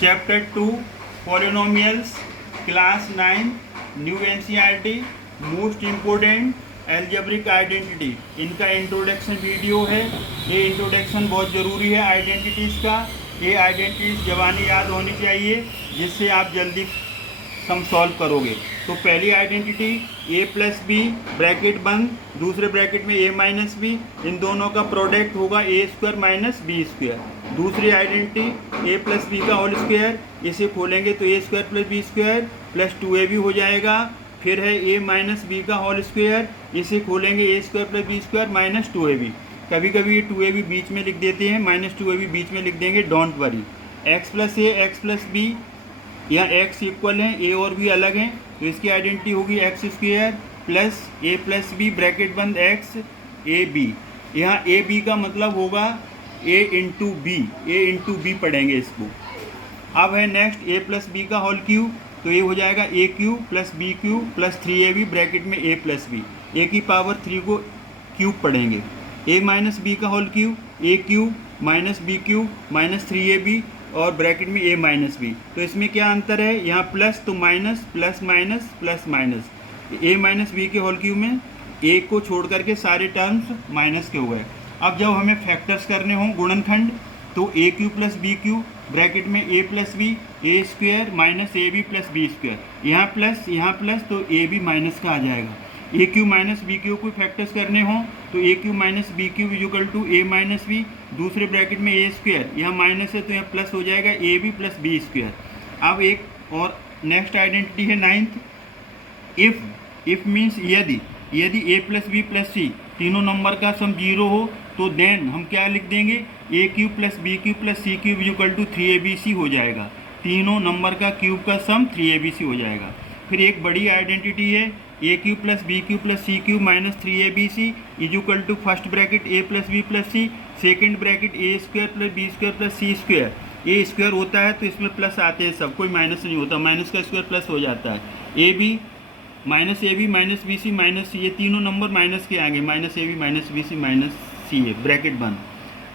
Chapter 2 polynomials class 9 new NCERT most important algebraic identity. इनका introduction video है। ये introduction बहुत ज़रूरी है आइडेंटिटीज़ का। ये आइडेंटिटीज़ ज़बानी याद होनी चाहिए जिससे आप जल्दी सम सॉल्व करोगे। तो पहली identity a plus B bracket बंद, दूसरे ब्रैकेट में a माइनस बी, इन दोनों का प्रोडक्ट होगा a square minus B square. दूसरी आइडेंटिटी a प्लस बी का होल स्क्वायर, इसे खोलेंगे तो a square plus B square plus 2ab हो जाएगा। फिर है a माइनस बी का होल स्क्वायर, इसे खोलेंगे a square plus B square minus 2ab। कभी कभी ये 2ab बीच में लिख देते हैं, माइनस 2ab बीच में लिख देंगे, don't worry. x plus a x plus b, यहाँ x इक्वल हैं, a और b अलग हैं, तो इसकी आइडेंटिटी होगी x square plus a plus B bracket बंद x ए बी। यहाँ ए बी का मतलब होगा a इंटू बी पढ़ेंगे इसको। अब है नेक्स्ट a प्लस बी का होल क्यूब, तो ये हो जाएगा a cube plus b cube plus 3ab bracket में a प्लस बी, a की पावर 3 को क्यूब पढ़ेंगे। a माइनस बी का whole cube, a cube minus b cube minus 3ab और ब्रैकेट में a माइनस बी। तो इसमें क्या अंतर है, यहाँ प्लस तो minus, plus minus plus minus. a minus b के होल क्यूब में a को छोड़ करके सारे टर्म्स माइनस के हो गए। अब जब हमें फैक्टर्स करने हों गुणनखंड, तो a cube plus b cube bracket में a plus b a square minus a b plus B square. यहाँ प्लस तो a भी माइनस का आ जाएगा। a cube minus b cube को फैक्टर्स करने हों तो a cube minus b cube equal to a minus b, दूसरे ब्रैकेट में a स्क्वायर, यहाँ माइनस है तो यहाँ प्लस हो जाएगा a b plus B square. अब एक और नेक्स्ट आइडेंटिटी है नाइन्थ, इफ़ मीन्स यदि a प्लस बी प्लस सी तीनों नंबर का सम 0 हो तो देन हम क्या लिख देंगे, a cube plus b cube plus c cube equal to 3abc हो जाएगा। तीनों नंबर का क्यूब का सम 3abc हो जाएगा। फिर एक बड़ी आइडेंटिटी है a cube plus b cube plus c cube minus 3abc equal to first bracket a plus b plus c, second bracket a square plus B square plus c square. a square होता है तो इसमें plus आते हैं सब, कोई minus नहीं होता, माइनस का स्क्वायर प्लस हो जाता है। A b minus b c minus c, ये तीनों नंबर माइनस के आएंगे, minus a b minus b c minus c है ब्रैकेट बंद।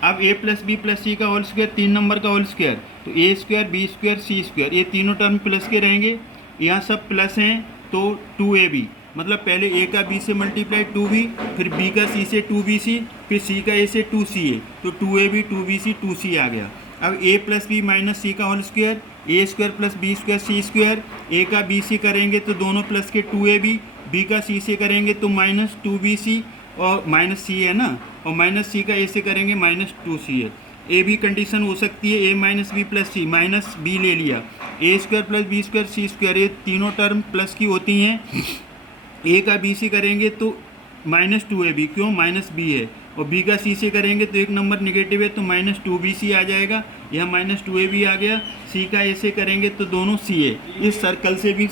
अब a plus b plus c का होल स्क्वायर, तीन नंबर का होल स्क्वायर, तो a square b square c square, ये तीनों टर्म प्लस के रहेंगे। यहाँ सब प्लस हैं तो 2ab, मतलब पहले a का b से मल्टीप्लाई 2b, फिर b का c से 2bc, फिर c का a से 2ca, तो 2ab 2bc 2c आ गया। अब a plus b minus c का whole square, a square plus B square c square, a का b से करेंगे तो दोनों प्लस के 2ab, b का c से करेंगे तो माइनस 2bc और माइनस c है ना, और माइनस c का a से करेंगे माइनस 2c है। ए भी कंडीशन हो सकती है a minus b plus c, minus b ले लिया, a square plus B square c square, ये तीनों टर्म प्लस की होती हैं। a का b से करेंगे तो माइनस 2ab, क्यों, माइनस b है, और b का c से करेंगे तो एक नंबर नेगेटिव है तो माइनस 2bc आ जाएगा, यह माइनस 2ab आ गया। c का a से करेंगे तो दोनों c है। इस सर्कल से भी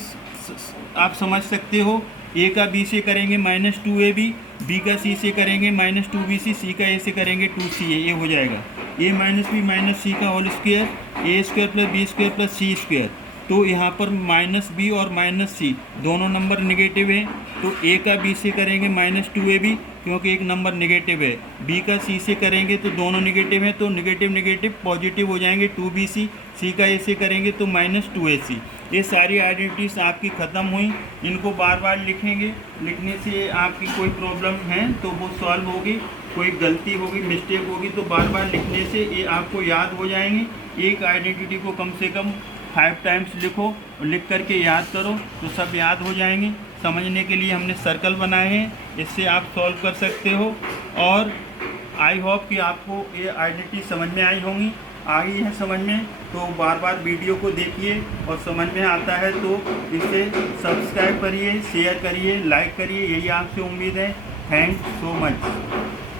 आप समझ सकते हो, a का b से करेंगे माइनस 2ab, b का c से करेंगे माइनस 2bc, c का a से करेंगे 2ca, ये हो जाएगा a minus b minus c का whole square, a square plus B square plus c square. तो यहाँ पर माइनस बी और माइनस सी दोनों नंबर नेगेटिव हैं, तो a का b से करेंगे माइनस 2ab क्योंकि एक नंबर नेगेटिव है, b का c से करेंगे तो दोनों नेगेटिव हैं, तो नेगेटिव नेगेटिव पॉजिटिव हो जाएंगे 2bc, c का a से करेंगे तो माइनस 2ac। ये सारी आइडेंटिटीज आपकी ख़त्म हुई, इनको बार बार लिखेंगे, लिखने से आपकी कोई प्रॉब्लम है तो वो सॉल्व होगी, कोई गलती होगी मिस्टेक होगी तो बार बार लिखने से ये आपको याद हो जाएंगे। एक आइडेंटिटी को कम से कम 5 टाइम्स लिखो और लिख करके याद करो तो सब याद हो जाएंगे। समझने के लिए हमने सर्कल बनाए हैं, इससे आप सॉल्व कर सकते हो। और आई होप कि आपको ये आइडेंटिटी समझ में आई होंगी, आ गई है समझ में, तो बार बार वीडियो को देखिए और समझ में आता है तो इसे सब्सक्राइब करिए, शेयर करिए, लाइक करिए, यही आपसे उम्मीद है। Thanks so much.